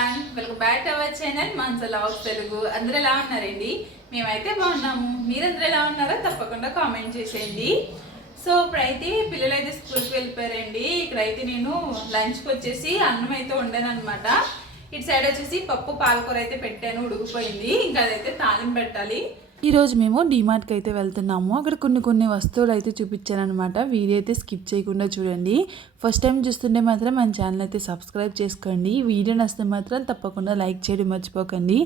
Everyone, welcome back to our channel Mansa vlogs Telugu. అందరూ ఎలా ఉన్నారండి? మేమైతే బాగున్నాము. మీరందరూ ఎలా ఉన్నారో తప్పకుండా కామెంట్ చేసేయండి. సో ఇప్పుడైతే పిల్లలు అయితే స్కూల్కి వెళ్ళిపోయారండి. ఇక్కడైతే నేను లంచ్కి వచ్చేసి అన్నం అయితే వండాను అనమాట. ఇటు సైడ్ వచ్చేసి పప్పు పాలకూర అయితే పెట్టాను, ఉడికిపోయింది. ఇంకా అదైతే తాలింపు పెట్టాలి. ఈరోజు మేము డీమార్ట్కి అయితే వెళ్తున్నాము. అక్కడ కొన్ని వస్తువులు అయితే చూపించాను అనమాట. వీడియో అయితే స్కిప్ చేయకుండా చూడండి. ఫస్ట్ టైం చూస్తుంటే మాత్రం మన ఛానల్ అయితే సబ్స్క్రైబ్ చేసుకోండి. వీడియో నచ్చితే మాత్రం తప్పకుండా లైక్ చేయడం మర్చిపోకండి.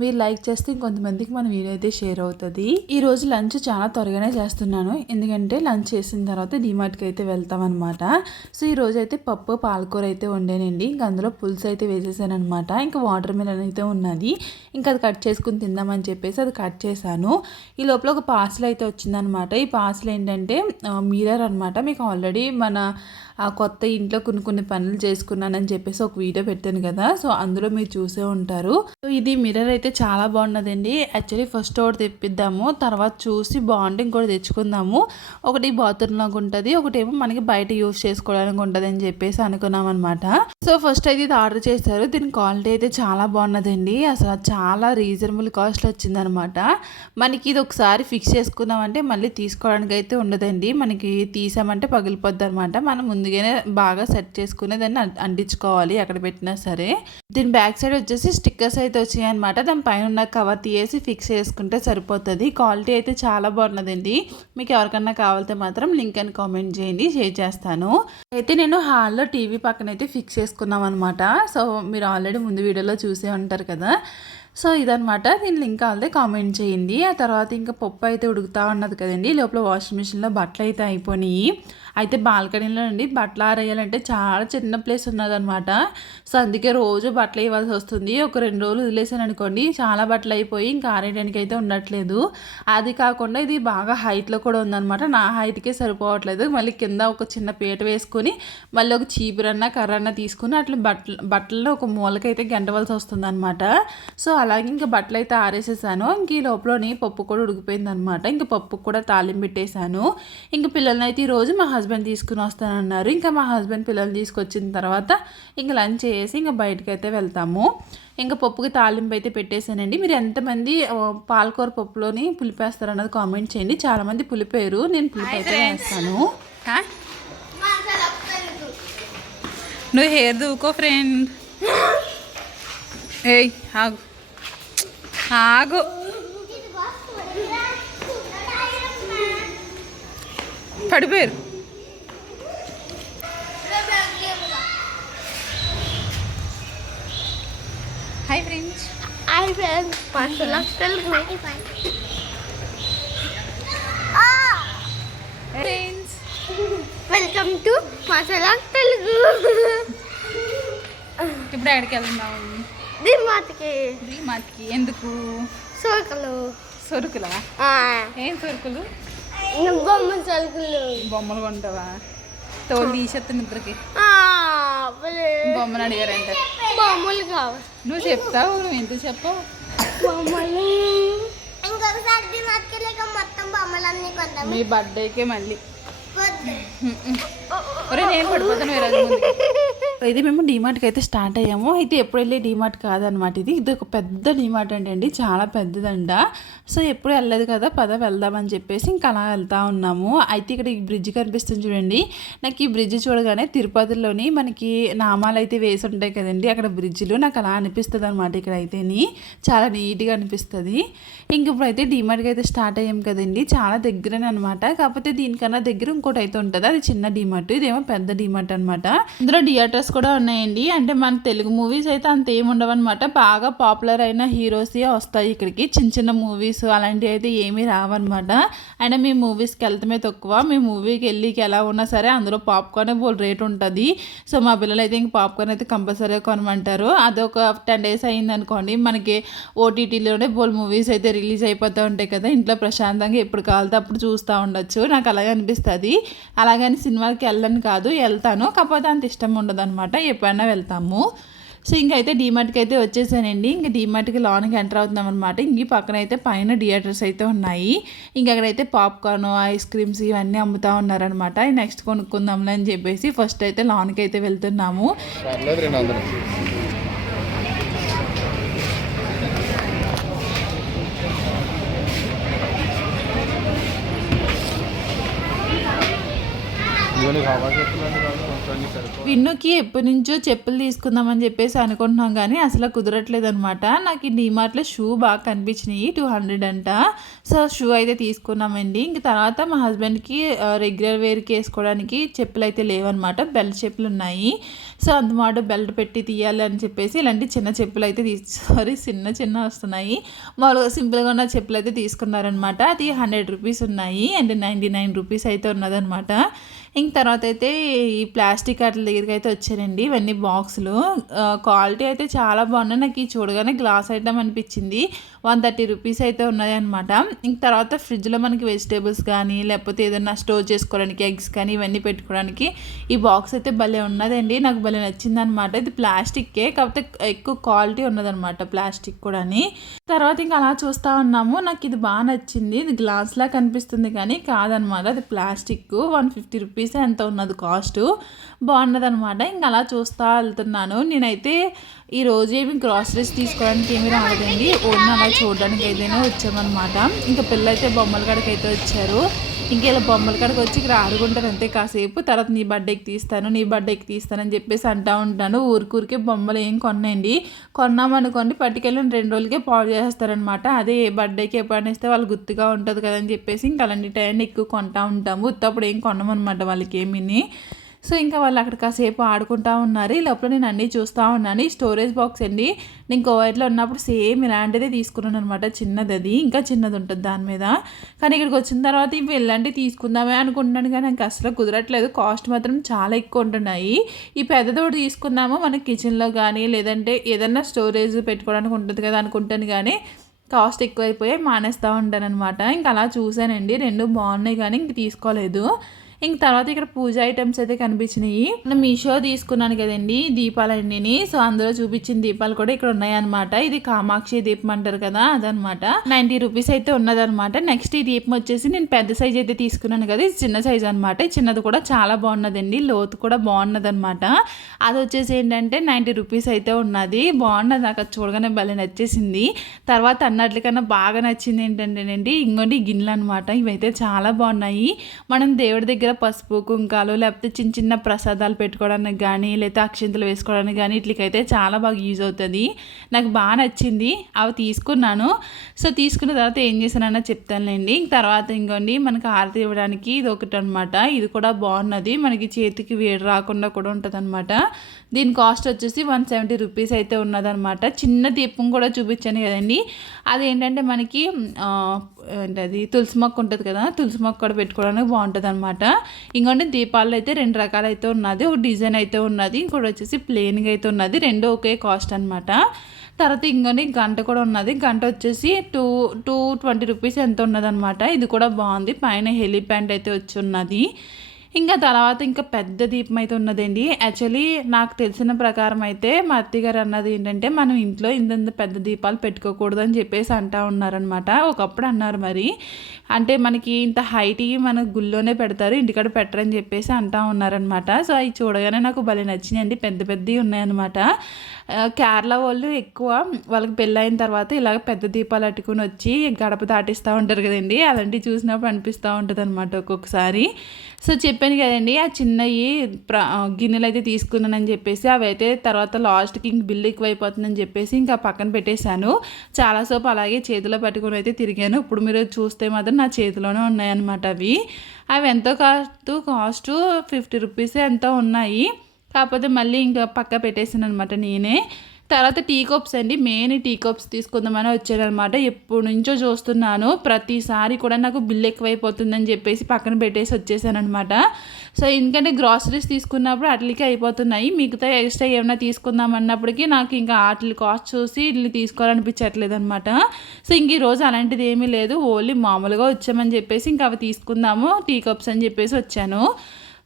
మీరు లైక్ చేస్తే ఇంకొంతమందికి మన వీడియో అయితే షేర్ అవుతుంది. ఈరోజు లంచ్ చాలా త్వరగానే చేస్తున్నాను, ఎందుకంటే లంచ్ చేసిన తర్వాత డీమార్ట్కి అయితే వెళ్తాం అనమాట. సో ఈరోజు అయితే పప్పు పాలకూర అయితే వండానండి. ఇంకా అందులో పులుసు అయితే వేసేసాను అనమాట. ఇంకా వాటర్ మిలన్ అయితే ఉన్నది, ఇంకా అది కట్ చేసుకుని తిందామని చెప్పేసి అది కట్ చేశాను. ఈ లోపల ఒక పార్సల్ అయితే వచ్చిందనమాట. ఈ పార్సల్ ఏంటంటే మిర్రర్ అనమాట. మీకు ఆల్రెడీ మన కొత్త ఇంట్లో కొన్ని పనులు చేసుకున్నానని చెప్పేసి ఒక వీడియో పెట్టాను కదా, సో అందులో మీరు చూసే ఉంటారు. సో ఇది మిర్రర్ అయితే చాలా బాగున్నదండి. యాక్చువల్లీ ఫస్ట్ ఒకటి తెప్పిద్దాము, తర్వాత చూసి బాగుంటే ఇంకోటి తెచ్చుకుందాము. ఒకటి బాత్రూంలోకి ఉంటుంది, ఒకటేమో మనకి బయట యూస్ చేసుకోవడానికి ఉంటుంది అని చెప్పేసి అనుకున్నాం అనమాట. సో ఫస్ట్ అయితే ఇది ఆర్డర్ చేశారు. దీని క్వాలిటీ అయితే చాలా బాగున్నదండి. అసలు చాలా రీజనబుల్ కాస్ట్ వచ్చిందనమాట. మనకి ఇది ఒకసారి ఫిక్స్ చేసుకున్నామంటే మళ్ళీ తీసుకోవడానికి అయితే ఉండదండి. మనకి తీసామంటే పగిలిపోద్ది అనమాట. మనం ముందుగానే బాగా సెట్ చేసుకునే దాన్ని అంటించుకోవాలి ఎక్కడ పెట్టినా సరే. దీని బ్యాక్ సైడ్ వచ్చేసి స్టిక్కర్స్ అయితే వచ్చాయి అనమాట. దాని పైన ఉన్న కవర్ తీసి ఫిక్స్ చేసుకుంటే సరిపోతుంది. క్వాలిటీ అయితే చాలా బాగున్నదండి. మీకు ఎవరికన్నా కావాలితే మాత్రం లింక్ అని కామెంట్ చేయండి, షేర్ చేస్తాను. అయితే నేను హాల్లో టీవీ పక్కన అయితే ఫిక్స్ చేసుకున్నాం అనమాట. సో మీరు ఆల్రెడీ ముందు వీడియోలో చూసే ఉంటారు కదా. సో ఇదనమాట. దీని లింక్ కావాలంటే కామెంట్ చేయండి. ఆ తర్వాత ఇంకా పప్పు అయితే ఉడుకుతా ఉన్నది కదండి. లోపల వాషింగ్ మిషన్లో బట్టలు అయితే అయిపోయినాయి. అయితే బాల్కనీలో నుండి బట్టలు ఆరేయాలంటే చాలా చిన్న ప్లేస్ ఉన్నదనమాట. సో అందుకే రోజు బట్టలు ఇవ్వాల్సి వస్తుంది. ఒక 2 రోజులు వదిలేసాను అనుకోండి, చాలా బట్టలు అయిపోయి ఇంకా ఆరేయడానికి అయితే ఉండట్లేదు. అది కాకుండా ఇది బాగా హైట్లో కూడా ఉందన్నమాట. నా హైట్కే సరిపోవట్లేదు. మళ్ళీ కింద ఒక చిన్న పీట వేసుకొని మళ్ళీ ఒక చీపురన్నా కర్రన్నా తీసుకుని అట్లా బట్టలను ఒక మూలకైతే గంటవలసి వస్తుంది అనమాట. సో అలాగే ఇంకా బట్టలు అయితే ఆరేసేసాను. ఇంక ఈ లోపలని పప్పు కూడా ఉడికిపోయింది అనమాట. ఇంకా పప్పు కూడా తాలింపు పెట్టేశాను. ఇంక పిల్లల్ని అయితే ఈరోజు మా హస్బెండ్ తీసుకుని వస్తానన్నారు. ఇంకా మా హస్బెండ్ పిల్లల్ని తీసుకొచ్చిన తర్వాత ఇంకా లంచ్ చేసి ఇంకా బయటకు అయితే వెళ్తాము. ఇంకా పప్పుకి తాలింపు అయితే పెట్టేశానండి. మీరు ఎంతమంది పాలకూర పప్పులోని పులిపేస్తారు అన్నది కామెంట్ చేయండి. చాలామంది పులిపేరు, నేను పులిపి అయితే వేస్తాను. నువ్వు హెయిర్ దూకో ఫ్రెండ్. ఏయ్ ఆగు ఆగు. పడిపోయారు. Hi friends. Hi friends. Mansa Telugu. Friends welcome to Mansa Telugu. ఇప్పుడు ఎక్కడికి వెళ్తున్నాం? డిమార్ట్కి. ఎందుకు? సరుకులా? ఏం సరుకులు? బొమ్మ సరుకులు. బొమ్మలు కొంటావా? తోలు తీసేస్తా నిద్రకి. బొమ్మలు అడిగారంట. బొమ్మలు కావాలి. నువ్వు చెప్తావు, నువ్వు ఎందుకు చెప్పవు? బొమ్మలు ఇంకొకసారి డిమార్ట్కి వెళ్ళాక మొత్తం బొమ్మలన్నీ కొంటాం. మీ బర్త్డేకే మళ్ళీ. నేను పడిపోతాను ఈరోజు ముందు. అయితే మేము డీమార్ట్కి అయితే స్టార్ట్ అయ్యాము. అయితే ఎప్పుడు వెళ్ళే డీమార్ట్ కాదనమాట. ఇది ఒక పెద్ద డీమార్ట్ అండి, చాలా పెద్దదంట. సో ఎప్పుడు వెళ్ళలేదు కదా, పద వెళ్దామని చెప్పేసి ఇంకా అలా వెళ్తూ ఉన్నాము. అయితే ఇక్కడ ఈ బ్రిడ్జ్ కనిపిస్తుంది చూడండి. నాకు ఈ బ్రిడ్జ్ చూడగానే తిరుపతిలోని మనకి నామాలు అయితే వేసి ఉంటాయి కదండి, అక్కడ బ్రిడ్జ్లు నాకు అలా అనిపిస్తుంది అనమాట. ఇక్కడ అయితేని చాలా నీట్గా అనిపిస్తుంది. ఇంక ఇప్పుడైతే డీమార్ట్కి అయితే స్టార్ట్ అయ్యాం కదండి, చాలా దగ్గరనే అనమాట. కాకపోతే దీనికన్నా దగ్గర ఇంకోటి అయితే ఉంటుంది, అది చిన్న డీమార్ట్, ఇదేమో పెద్ద డీమార్ట్ అనమాట. ఇందులో థియేటర్స్ కూడా ఉన్నాయండి. అంటే మన తెలుగు మూవీస్ అయితే అంత ఏముండవు అనమాట. బాగా పాపులర్ అయిన హీరోస్ వస్తాయి ఇక్కడికి. చిన్న మూవీస్ అలాంటివి అయితే ఏమీ రావన్నమాట. అయినా మేము మూవీస్కి వెళ్తామే తక్కువ. మేము మూవీకి వెళ్ళికి ఎలా ఉన్నా సరే అందులో పాప్కార్న్ బోల్ రేట్ ఉంటుంది. సో మా పిల్లలు అయితే ఇంక పాప్కార్న్ అయితే కంపల్సరీగా కొనమంటారు. అదొక 10 days అయింది అనుకోండి, మనకి ఓటీటీలోనే బోల్ మూవీస్ అయితే రిలీజ్ అయిపోతూ ఉంటాయి కదా. ఇంట్లో ప్రశాంతంగా ఎప్పుడు కావాలితే అప్పుడు చూస్తూ ఉండొచ్చు. నాకు అలాగే అనిపిస్తుంది. అలాగని సినిమాకి వెళ్ళని కాదు, వెళ్తాను, కాకపోతే అంత ఇష్టం ఉండదు అనమాట. ఎప్పుడైనా వెళ్తాము. సో ఇంకైతే డీమార్ట్కి అయితే వచ్చేసానండి. ఇంక డీమార్ట్కి లోనికి ఎంటర్ అవుతున్నాం అనమాట. ఇంక పక్కన అయితే పైన థియేటర్స్ అయితే ఉన్నాయి. ఇంక అక్కడైతే పాప్కార్న్, ఐస్ క్రీమ్స్ ఇవన్నీ అమ్ముతూ ఉన్నారనమాట. నెక్స్ట్ కొనుక్కుందాంలే అని చెప్పేసి ఫస్ట్ అయితే లోనికి అయితే వెళ్తున్నాము. విన్నుకి ఎప్పటి నుంచో చెప్పులు తీసుకుందామని చెప్పేసి అనుకుంటున్నాం కానీ అసలు కుదరట్లేదు అనమాట. నాకు ఈ డీమార్ట్లో షూ బాగా కనిపించినాయి, 200 అంట. సో షూ అయితే తీసుకున్నామండి. ఇంక తర్వాత మా హస్బెండ్కి రెగ్యులర్ వేర్కి వేసుకోవడానికి చెప్పులు అయితే లేవన్నమాట, బెల్ట్ చెప్పులు ఉన్నాయి. సో అందుమాట బెల్ట్ పెట్టి తీయాలి అని చెప్పేసి ఇలాంటి చిన్న చెప్పులు అయితే చిన్న వస్తున్నాయి. మామూలుగా సింపుల్గా ఉన్న చెప్పులు అయితే తీసుకున్నారనమాట. అది 100 రూపీస్ ఉన్నాయి, అంటే 99 రూపీస్ అయితే ఉన్నదనమాట. ఇంక తర్వాత అయితే ఈ ప్లాస్టిక్ వాటి దగ్గరికి అయితే వచ్చానండి. ఇవన్నీ బాక్సులు క్వాలిటీ అయితే చాలా బాగున్నాయి. నాకు ఈ చూడగానే గ్లాస్ ఐటమ్ అనిపించింది. 130 రూపీస్ అయితే ఉన్నది అనమాట. ఇంక తర్వాత ఫ్రిడ్జ్లో మనకి వెజిటేబుల్స్ కానీ లేకపోతే ఏదైనా స్టోర్ చేసుకోవడానికి ఎగ్స్ కానీ ఇవన్నీ పెట్టుకోవడానికి ఈ బాక్స్ అయితే భలే ఉన్నదండి. నాకు భలే నచ్చింది అనమాట. ఇది ప్లాస్టిక్కే, కాకపోతే ఎక్కువ క్వాలిటీ ఉన్నదనమాట ప్లాస్టిక్ కూడా. తర్వాత ఇంకా అలా చూస్తూ ఉన్నాము. నాకు ఇది బాగా నచ్చింది. ఇది గ్లాస్లా కనిపిస్తుంది కానీ కాదనమాట, అది ప్లాస్టిక్. 150 రూపీస్ ఎంత ఉన్నది కాస్ట్. బాగున్నదనమాట. ఇంకా అలా చూస్తూ వెళ్తున్నాను. నేనైతే ఈరోజు ఏమి గ్రాసరీస్ తీసుకోవడానికి ఏమీ రాలేదండి, ఓన్లీ అలా చూడడానికి ఏదైనా వచ్చామన్నమాట. ఇంకా పిల్లలైతే బొమ్మల కాడికి అయితే వచ్చారు. ఇంక ఇలా బొమ్మల కాడికి వచ్చి ఇక్కడ ఆడుకుంటారు అంతే కాసేపు. తర్వాత నీ బర్త్డేకి తీస్తానని చెప్పేసి అంటూ ఉంటాను. ఊరికే బొమ్మలు ఏం కొనండి, కొన్నామనుకోండి పట్టుకెళ్ళి 2 రోజులకే పాడు చేస్తారనమాట. అదే ఏ బర్త్డేకి ఎప్పుడైనా ఇస్తే వాళ్ళు గుర్తుగా ఉంటుంది కదని చెప్పేసి ఇంకా అలాంటి టైం ఎక్కువ కొంటూ ఉంటాము. ఉత్తప్పుడు ఏం కొనమనమాట వాళ్ళకి ఏమీ. సో ఇంకా వాళ్ళు అక్కడ కాసేపు ఆడుకుంటూ ఉన్నారు. ఈ లోపల నేను అన్నీ చూస్తూ ఉన్నాను. ఈ స్టోరేజ్ బాక్స్ అండి, నేను కోవైట్లో ఉన్నప్పుడు సేమ్ ఇలాంటిదే తీసుకున్నాను అనమాట. చిన్నది, అది ఇంకా చిన్నది ఉంటుంది దాని మీద. కానీ ఇక్కడికి వచ్చిన తర్వాత ఇవి ఇలాంటివి తీసుకుందామే అనుకుంటున్నాను కానీ నాకు అసలు కుదరట్లేదు. కాస్ట్ మాత్రం చాలా ఎక్కువ ఉంటున్నాయి. ఈ పెద్దదోటి తీసుకుందాము మనకి కిచెన్లో కానీ లేదంటే ఏదన్నా స్టోరేజ్ పెట్టుకోవడానికి ఉంటుంది కదా అనుకుంటాను కానీ కాస్ట్ ఎక్కువైపోయి మానేస్తూ ఉంటాను అనమాట. ఇంకా అలా చూసానండి, 2 బాగున్నాయి కానీ ఇంక తీసుకోలేదు. ఇంక తర్వాత ఇక్కడ పూజ ఐటమ్స్ అయితే కనిపించినాయి. నేను మీషో తీసుకున్నాను కదండి దీపాలన్నీ. సో అందులో చూపించిన దీపాలు కూడా ఇక్కడ ఉన్నాయన్నమాట. ఇది కామాక్షి దీపం అంటారు కదా, అదనమాట. 90 రూపీస్ అయితే ఉన్నదనమాట. నెక్స్ట్ ఈ దీపం వచ్చేసి నేను పెద్ద సైజ్ అయితే తీసుకున్నాను కదా, ఇది చిన్న సైజ్ అనమాట. చిన్నది కూడా చాలా బాగున్నదండి, లోతు కూడా బాగున్నదనమాట. అది వచ్చేసి ఏంటంటే 90 రూపీస్ అయితే ఉన్నది. బాగున్నది, నాకు అది చూడగానే భలే నచ్చేసింది. తర్వాత అన్నట్లకన్నా బాగా నచ్చింది ఏంటంటేనండి ఇంకోటి గిన్నెలు అనమాట. ఇవైతే చాలా బాగున్నాయి. మనం దేవుడి దగ్గర పసుపు కుంకాలు లేకపోతే చిన్న ప్రసాదాలు పెట్టుకోవడానికి కానీ లేకపోతే అక్షింతలు వేసుకోవడానికి కానీ వీటికైతే చాలా బాగా యూజ్ అవుతుంది. నాకు బాగా నచ్చింది, అవి తీసుకున్నాను. సో తీసుకున్న తర్వాత ఏం చేశానన్నా చెప్తానులేండి. తర్వాత ఇంకోండి మనకి హారతి ఇవ్వడానికి ఇది ఒకటి అనమాట. ఇది కూడా బాగున్నది, మనకి చేతికి వేడి రాకుండా కూడా ఉంటుంది అనమాట. దీని కాస్ట్ వచ్చేసి 170 రూపీస్ అయితే ఉన్నదనమాట. చిన్న దీపం కూడా చూపించాను కదండి, అదేంటంటే మనకి అది తులసి మొక్క ఉంటుంది కదా, తులసి మొక్క కూడా పెట్టుకోవడానికి బాగుంటుంది అనమాట. ఇంకోటి దీపాలు అయితే 2 రకాలు అయితే ఉన్నది. ఒక డిజైన్ అయితే ఉన్నది, ఇంకోటి వచ్చేసి ప్లెయిన్గా అయితే ఉన్నది. 2 ఒకే కాస్ట్ అనమాట. తర్వాత ఇంకోటి గంట కూడా ఉన్నది. గంట వచ్చేసి 220 రూపీస్ ఎంత ఉన్నదనమాట. ఇది కూడా బాగుంది, పైన హెలీ ప్యాంట్ అయితే వచ్చి ఉన్నది. ఇంకా తర్వాత ఇంకా పెద్ద దీపం అయితే ఉన్నదండి. యాక్చువల్లీ నాకు తెలిసిన ప్రకారం అయితే మా అత్తగారు అన్నది ఏంటంటే మనం ఇంట్లో ఇంత పెద్ద దీపాలు పెట్టుకోకూడదు అని చెప్పేసి అంటూ ఉన్నారనమాట. ఒకప్పుడు అన్నారు మరి, అంటే మనకి ఇంత హైట్కి మన గుళ్ళోనే పెడతారు, ఇంటికాడ పెట్టరని చెప్పేసి అంటూ ఉన్నారనమాట. సో అవి చూడగానే నాకు భలే నచ్చినాయండి, పెద్దవి ఉన్నాయన్నమాట. కేరళ వాళ్ళు ఎక్కువ వాళ్ళకి పెళ్ళైన తర్వాత ఇలాగ పెద్ద దీపాలు అట్టుకుని వచ్చి గడప దాటిస్తూ ఉంటారు కదండి, అలాంటివి చూసినప్పుడు అనిపిస్తూ ఉంటుంది అనమాట ఒక్కొక్కసారి. సో చెప్పాను కదండి ఆ చిన్నవి గిన్నెలు అయితే తీసుకున్నానని చెప్పేసి, అవి అయితే తర్వాత లాస్ట్కి ఇంక బిల్లు ఎక్కువైపోతుందని చెప్పేసి ఇంకా పక్కన పెట్టేశాను. చాలాసేపు అలాగే చేతిలో పట్టుకొని అయితే తిరిగాను. ఇప్పుడు మీరు చూస్తే మాత్రం నా చేతిలోనే ఉన్నాయన్నమాట. అవి ఎంతో కాస్ట్ 50 రూపీస్ ఎంతో ఉన్నాయి. కాకపోతే మళ్ళీ ఇంకా పక్క పెట్టేసాను అనమాట నేనే. తర్వాత టీ కప్స్ అండి, మెయిన్ టీ కప్స్ తీసుకుందామని వచ్చానమాట. ఎప్పటి నుంచో చూస్తున్నాను, ప్రతిసారి కూడా నాకు బిల్ ఎక్కువైపోతుందని చెప్పేసి పక్కన పెట్టేసి వచ్చేసాను అనమాట. సో ఎందుకంటే గ్రాసరీస్ తీసుకున్నప్పుడు అట్లకి అయిపోతున్నాయి, మిగతా ఎక్స్ట్రా ఏమైనా తీసుకుందాం అన్నప్పటికీ నాకు ఇంకా వాటి కాస్ట్ చూసి ఇల్లు తీసుకోవాలనిపించట్లేదు అనమాట. సో ఇంక ఈరోజు అలాంటిది ఏమీ లేదు, ఓన్లీ మామూలుగా వచ్చామని చెప్పేసి ఇంకా అవి తీసుకుందాము టీ కప్స్ అని చెప్పేసి వచ్చాను.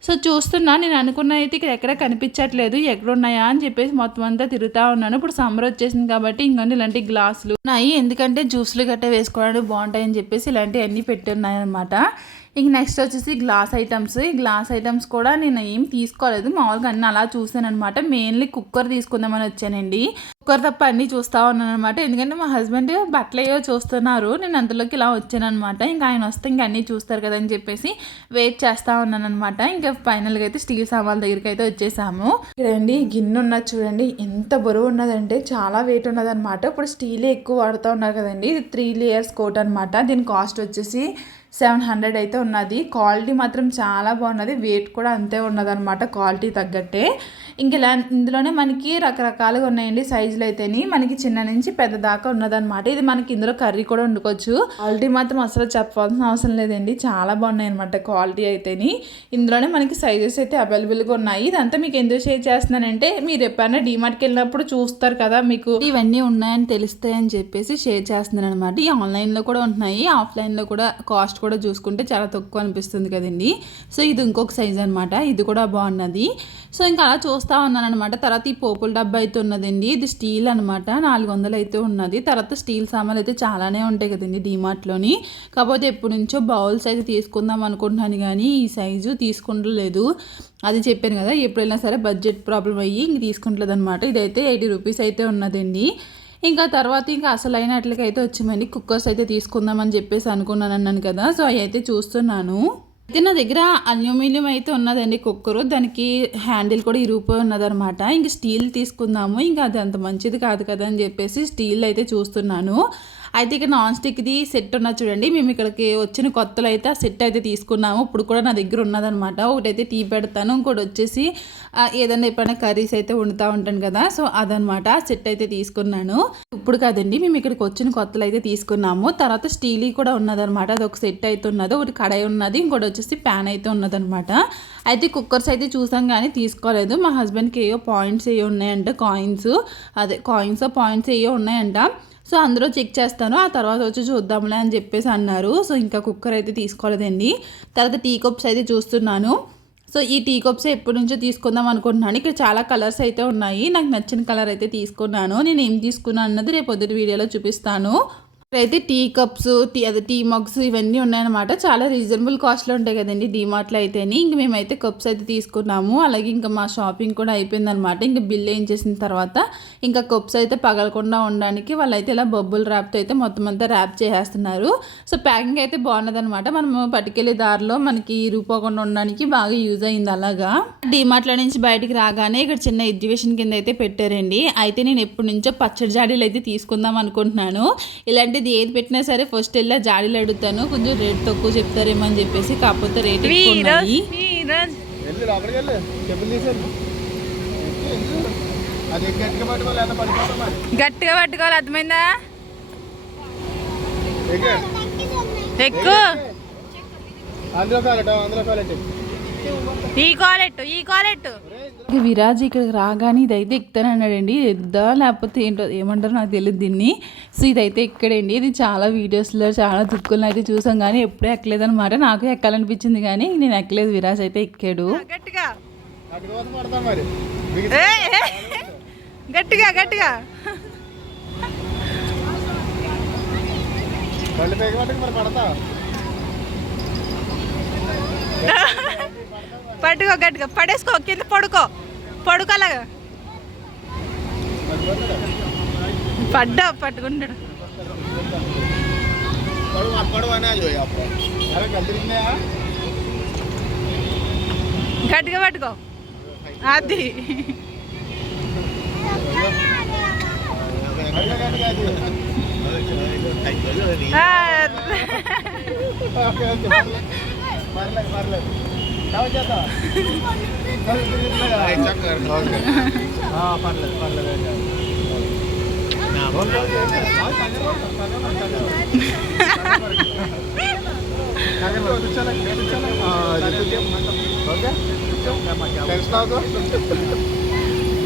సో చూస్తున్నా, నేను అనుకున్న అయితే ఇక్కడ ఎక్కడ కనిపించట్లేదు, ఎక్కడున్నాయా అని చెప్పేసి మొత్తం అంతా తిరుగుతూ ఉన్నాను. ఇప్పుడు సమ్మర్ వచ్చేసింది కాబట్టి ఇంకొన్ని ఇలాంటి గ్లాసులు ఉన్నాయి, ఎందుకంటే జ్యూస్లు గట్టే వేసుకోవడానికి బాగుంటాయని చెప్పేసి ఇలాంటివి అన్నీ పెట్టి ఉన్నాయన్నమాట. ఇంక నెక్స్ట్ వచ్చేసి గ్లాస్ ఐటమ్స్. ఈ గ్లాస్ ఐటమ్స్ కూడా నేను ఏం తీసుకోలేదు, మామూలుగా అన్నీ అలా చూసాను అనమాట. మెయిన్లీ కుక్కర్ తీసుకుందామని వచ్చానండి. కుక్కర్ తప్ప అన్నీ చూస్తూ ఉన్నాను అనమాట. ఎందుకంటే మా హస్బెండ్ బట్టలు ఏవో చూస్తున్నారు, నేను అంతలోకి ఇలా వచ్చాను అనమాట. ఇంకా ఆయన వస్తే ఇంకా అన్నీ చూస్తారు కదా అని చెప్పేసి వెయిట్ చేస్తూ ఉన్నాను అనమాట. ఇంకా ఫైనల్గా అయితే స్టీల్ సామాన్ల దగ్గరికి అయితే వచ్చేసాము. ఇక్కడండి గిన్నె ఉన్నది చూడండి, ఎంత బరువు ఉన్నదంటే చాలా వెయిట్ ఉన్నదనమాట. ఇప్పుడు స్టీలే ఎక్కువ వాడుతూ ఉన్నారు కదండి. ఇది 3 లేయర్స్ కోట్ అనమాట. దీని కాస్ట్ వచ్చేసి 700 అయితే ఉన్నది. క్వాలిటీ మాత్రం చాలా బాగున్నది, వెయిట్ కూడా అంతే ఉన్నదనమాట, క్వాలిటీ తగ్గట్టే. ఇంకా ఇందులోనే మనకి రకరకాలుగా ఉన్నాయండి సైజులు అయితేని, మనకి చిన్న నుంచి పెద్ద దాకా ఉన్నదనమాట. ఇది మనకి ఇందులో కర్రీ కూడా వండుకోవచ్చు. క్వాలిటీ మాత్రం అసలు చెప్పాల్సిన అవసరం లేదండి, చాలా బాగున్నాయి అనమాట క్వాలిటీ అయితేని. ఇందులోనే మనకి సైజెస్ అయితే అవైలబుల్గా ఉన్నాయి. ఇదంతా మీకు ఎందుకు షేర్ చేస్తున్నానంటే, మీరు ఎప్పుడైనా డీమార్ట్కి వెళ్ళినప్పుడు చూస్తారు కదా, మీకు ఇవన్నీ ఉన్నాయని తెలుస్తాయి అని చెప్పేసి షేర్ చేస్తున్నాను అనమాట. ఈ ఆన్లైన్లో కూడా ఉంటున్నాయి, ఆఫ్లైన్లో కూడా కాస్ట్ కూడా చూసుకుంటే చాలా తక్కువ అనిపిస్తుంది కదండి. సో ఇది ఇంకొక సైజ్ అనమాట, ఇది కూడా బాగున్నది. సో ఇంకా అలా చూస్తూ ఉన్నాను అనమాట. తర్వాత ఈ పోపుల డబ్బా అయితే ఉన్నదండి, ఇది స్టీల్ అనమాట, 400 అయితే ఉన్నది. తర్వాత స్టీల్ సామాన్లు అయితే చాలానే ఉంటాయి కదండి డీమార్ట్లోని. కాకపోతే ఎప్పటి నుంచో బౌల్స్ అయితే తీసుకుందాం అనుకుంటున్నాను కానీ ఈ సైజు తీసుకుంటలేదు. అది చెప్పాను కదా, ఎప్పుడైనా సరే బడ్జెట్ ప్రాబ్లం అయ్యి ఇంక తీసుకుంటలేదు అనమాట. ఇదైతే 80 రూపీస్ అయితే ఉన్నదండి. ఇంకా తర్వాత ఇంకా అసలైనట్లకి అయితే వచ్చామండి. కుక్కర్స్ అయితే తీసుకుందామని చెప్పేసి అనుకున్నాను అన్నాను కదా, సో అవి అయితే చూస్తున్నాను. అయితే నా దగ్గర అల్యూమినియం అయితే ఉన్నదండి కుక్కరు, దానికి హ్యాండిల్ కూడా ఇరిగిపోయి ఉన్నదనమాట. ఇంక స్టీల్ తీసుకుందాము, ఇంకా అది అంత మంచిది కాదు కదా అని చెప్పేసి స్టీల్ అయితే చూస్తున్నాను. అయితే ఇక్కడ నాన్ స్టిక్ది సెట్ ఉన్నది చూడండి, మేము ఇక్కడికి వచ్చిన కొత్తలో అయితే ఆ సెట్ అయితే తీసుకున్నాము. ఇప్పుడు కూడా నా దగ్గర ఉన్నదనమాట. ఒకటైతే టీ పెడతాను, ఇంకోటి వచ్చేసి ఏదైనా ఎప్పుడైనా కర్రీస్ అయితే వండుతూ ఉంటాను కదా, సో అదనమాట ఆ సెట్ అయితే తీసుకున్నాను. ఇప్పుడు కాదండి, మేము ఇక్కడికి వచ్చిన కొత్తలో అయితే తీసుకున్నాము. తర్వాత స్టీల్ కూడా ఉన్నదనమాట, అది ఒక సెట్ అయితే ఉన్నది. ఒకటి కడాయి ఉన్నది, ఇంకోటి వచ్చేసి ప్యాన్ అయితే ఉన్నదనమాట. అయితే కుక్కర్స్ అయితే చూసాం కానీ తీసుకోలేదు. మా హస్బెండ్కి ఏవో పాయింట్స్ ఏవో ఉన్నాయంట, పాయింట్స్ ఏవో ఉన్నాయంట. సో అందులో చెక్ చేస్తాను, ఆ తర్వాత వచ్చి చూద్దాంలే అని చెప్పేసి అన్నారు. సో ఇంకా కుక్కర్ అయితే తీసుకోలేదండి. తర్వాత టీ కప్స్ అయితే చూస్తున్నాను. సో ఈ టీ కప్స్ ఎప్పటి నుంచో తీసుకుందాం అనుకుంటున్నాను. ఇక్కడ చాలా కలర్స్ అయితే ఉన్నాయి, నాకు నచ్చిన కలర్ అయితే తీసుకున్నాను. నేను ఏం తీసుకున్నాను అన్నది రేపు పొద్దుటి వీడియోలో చూపిస్తాను. అయితే టీ కప్స్, టీ మగ్స్ ఇవన్నీ ఉన్నాయన్నమాట. చాలా రీజనబుల్ కాస్ట్లో ఉంటాయి కదండి డీమార్ట్లో అయితేని. ఇంక మేమైతే కప్స్ అయితే తీసుకున్నాము. అలాగే ఇంకా మా షాపింగ్ కూడా అయిపోయిందనమాట. ఇంకా బిల్ ఏం చేసిన తర్వాత ఇంకా కప్స్ అయితే పగలకుండా ఉండడానికి వాళ్ళైతే ఇలా బొబ్బుల్ ర్యాప్తో అయితే మొత్తం అంతా ర్యాప్ చేసేస్తున్నారు. సో ప్యాకింగ్ అయితే బాగున్నదనమాట. మనము పట్టుకెళ్ళే దారిలో మనకి ఇరుపోకుండా ఉండడానికి బాగా యూజ్ అయింది. అలాగా డీమార్ట్లో నుంచి బయటికి రాగానే ఇక్కడ చిన్న ఎగ్జిబిషన్ కింద అయితే పెట్టారండి. అయితే నేను ఎప్పటి నుంచో పచ్చడి జాడీలు అయితే తీసుకుందాం అనుకుంటున్నాను. ఇలాంటి ఏది పెట్టినా సరే ఫస్ట్ వెళ్ళి జాడీలు అడుగుతాను, కొంచెం రేట్ తక్కువ చెప్తారేమో అని చెప్పేసి. కాకపోతే రేట్ గట్టిగా పట్టుకోవాలి, అర్థమైందా? ఎక్కువ ఈ కాలెట్టు విరాజ్ ఇక్కడికి రాగానే ఇదైతే ఎక్కుతానన్నాడండి. ఎద్దా లేకపోతే ఏంటో ఏమంటారో నాకు తెలియదు దీన్ని. సో ఇదైతే ఎక్కడండి, ఇది చాలా వీడియోస్లో చాలా దుక్కులను అయితే చూసాం కానీ ఎప్పుడూ ఎక్కలేదనమాట. నాకు ఎక్కాలనిపించింది కానీ నేను ఎక్కలేదు. విరాజ్ అయితే ఎక్కాడు. గట్టిగా గట్టిగా గట్టిగా పట్టుకో, గట్టిగా పడేసుకో, కింద పడుకోలాగా పట్టుకుంటాడు. గట్టిగా పట్టుకో, అది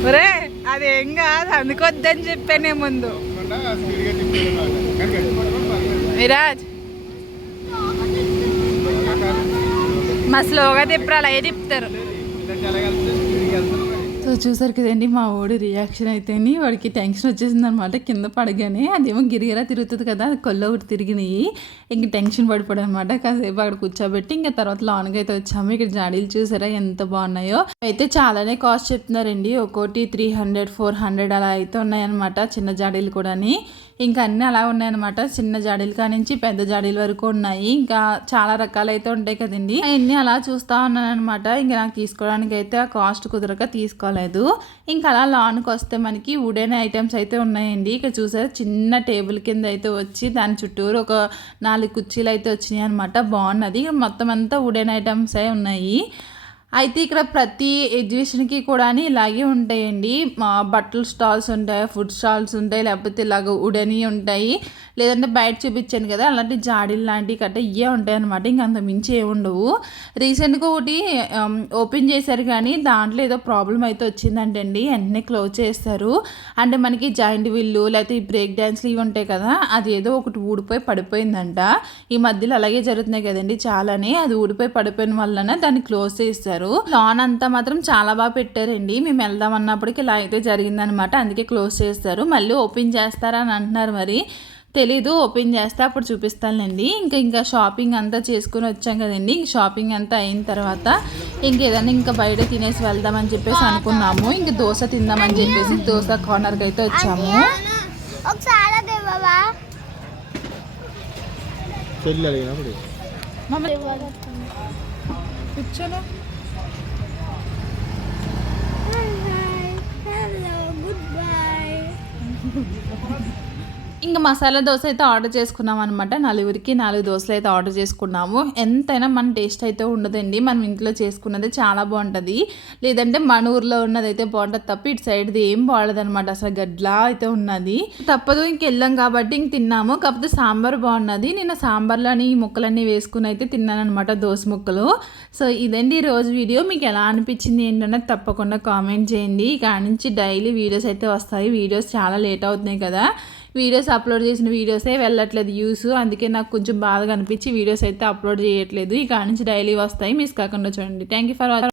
ఒరే అదేం కాదు, అందుకొద్దని చెప్పానే ముందు. విరాజ్ మా స్లోగా తిప్పరు, అలాగే తిప్పుతారు. సో సో చూసారు కదండి మా వాడి రియాక్షన్ అయితేని వాడికి టెన్షన్ వచ్చేసింది అనమాట. కింద పడగానే అదేమో గిరిగిరా తిరుగుతుంది కదా, అది కొల్ల ఒకటి తిరిగినాయి. ఇంక టెన్షన్ పడిపోయాడు అనమాట. కాసేపు అక్కడ కూర్చోబెట్టి ఇంకా తర్వాత లాన్గా అయితే వచ్చాము. ఇక్కడ జాడీలు చూసారా ఎంత బాగున్నాయో. అయితే చాలానే కాస్ట్ చెప్తున్నారండి, ఒక్కోటి 300 400 అలా అయితే ఉన్నాయన్నమాట చిన్న జాడీలు కూడాని. ఇంకా అన్నీ అలా ఉన్నాయన్నమాట, చిన్న జాడీలు కానించి పెద్ద జాడీల వరకు ఉన్నాయి. ఇంకా చాలా రకాలు అయితే ఉంటాయి కదండి, అవన్నీ అలా చూస్తూ ఉన్నాను అనమాట. ఇంకా నాకు తీసుకోవడానికి అయితే ఆ కాస్ట్ కుదరక తీసుకోలేదు. ఇంకా అలా లాన్కి వస్తే మనకి వుడెన్ ఐటమ్స్ అయితే ఉన్నాయండి. ఇక్కడ చూసారు చిన్న టేబుల్ కింద అయితే వచ్చి దాని చుట్టూరు ఒక 4 కుర్చీలు అయితే వచ్చినాయి అనమాట. బాగున్నది. మొత్తం అంతా వుడెన్ ఐటమ్స్ అయి ఉన్నాయి. అయితే ఇక్కడ ప్రతి ఎగ్జిబిషన్కి కూడా ఇలాగే ఉంటాయండి. బట్టల స్టాల్స్ ఉంటాయి, ఫుడ్ స్టాల్స్ ఉంటాయి, లేకపోతే ఇలాగ ఉడని ఉంటాయి, లేదంటే బయట చూపించాను కదా అలాంటి జాడీలు లాంటివి కట్ట ఇవే ఉంటాయి అనమాట. ఇంక అంత మించి ఏ ఉండవు. రీసెంట్గా ఒకటి ఓపెన్ చేశారు కానీ దాంట్లో ఏదో ప్రాబ్లం అయితే వచ్చిందంటండి, వెంటనే క్లోజ్ చేస్తారు. అంటే మనకి జాయింట్ వీళ్ళు లేకపోతే ఈ బ్రేక్ డ్యాన్స్లు ఇవి ఉంటాయి కదా, అది ఏదో ఒకటి ఊడిపోయి పడిపోయిందంట. ఈ మధ్యలో అలాగే జరుగుతున్నాయి కదండి చాలానే, అది ఊడిపోయి పడిపోయిన వలన దాన్ని క్లోజ్ చేస్తారు. లాన్ అంతా మాత్రం చాలా బాగా పెట్టారండి. మేము వెళ్దాం అన్నప్పటికి ఇలా అయితే జరిగిందనమాట, అందుకే క్లోజ్ చేస్తారు. మళ్ళీ ఓపెన్ చేస్తారా అని అంటున్నారు, మరి తెలీదు. ఓపెన్ చేస్తే అప్పుడు చూపిస్తానులేండి. ఇంకా షాపింగ్ అంతా చేసుకుని వచ్చాం కదండి. షాపింగ్ అంతా అయిన తర్వాత ఇంకేదైనా ఇంకా బయట తినేసి వెళ్దామని చెప్పేసి అనుకున్నాము. ఇంక దోశ తిందామని చెప్పేసి దోశ కార్నర్కి అయితే వచ్చాము. కూర్చోను. ఇంకా మసాలా దోశ అయితే ఆర్డర్ చేసుకున్నాం అనమాట. 4 దోశలు అయితే ఆర్డర్ చేసుకున్నాము. ఎంతైనా మన టేస్ట్ అయితే ఉండదండి, మనం ఇంట్లో చేసుకున్నది చాలా బాగుంటుంది. లేదంటే మన ఊర్లో ఉన్నది అయితే బాగుంటుంది తప్ప ఇటు సైడ్ది ఏం బాగుండదు అనమాట. అసలు గడ్లా అయితే ఉన్నది. తప్పదు ఇంకెళ్ళాం కాబట్టి ఇంక తిన్నాము. కాకపోతే సాంబార్ బాగున్నది. నేను సాంబార్లోని ఈ ముక్కలన్నీ వేసుకుని అయితే తిన్నాను అనమాట, దోశ ముక్కలు. సో ఇదండి ఈరోజు వీడియో. మీకు ఎలా అనిపించింది ఏంటన్నది తప్పకుండా కామెంట్ చేయండి. ఇక నుంచి డైలీ వీడియోస్ అయితే వస్తాయి. వీడియోస్ చాలా లేట్ అవుతున్నాయి కదా, వీడియోస్ అప్లోడ్ చేసిన వీడియోసే వెళ్ళట్లేదు వ్యూస్. అందుకే నాకు కొంచెం బాధగా అనిపించి వీడియోస్ అయితే అప్లోడ్ చేయట్లేదు. ఇక నుంచి డైలీ వస్తాయి, మిస్ కాకుండా చూడండి. Thank you for watching.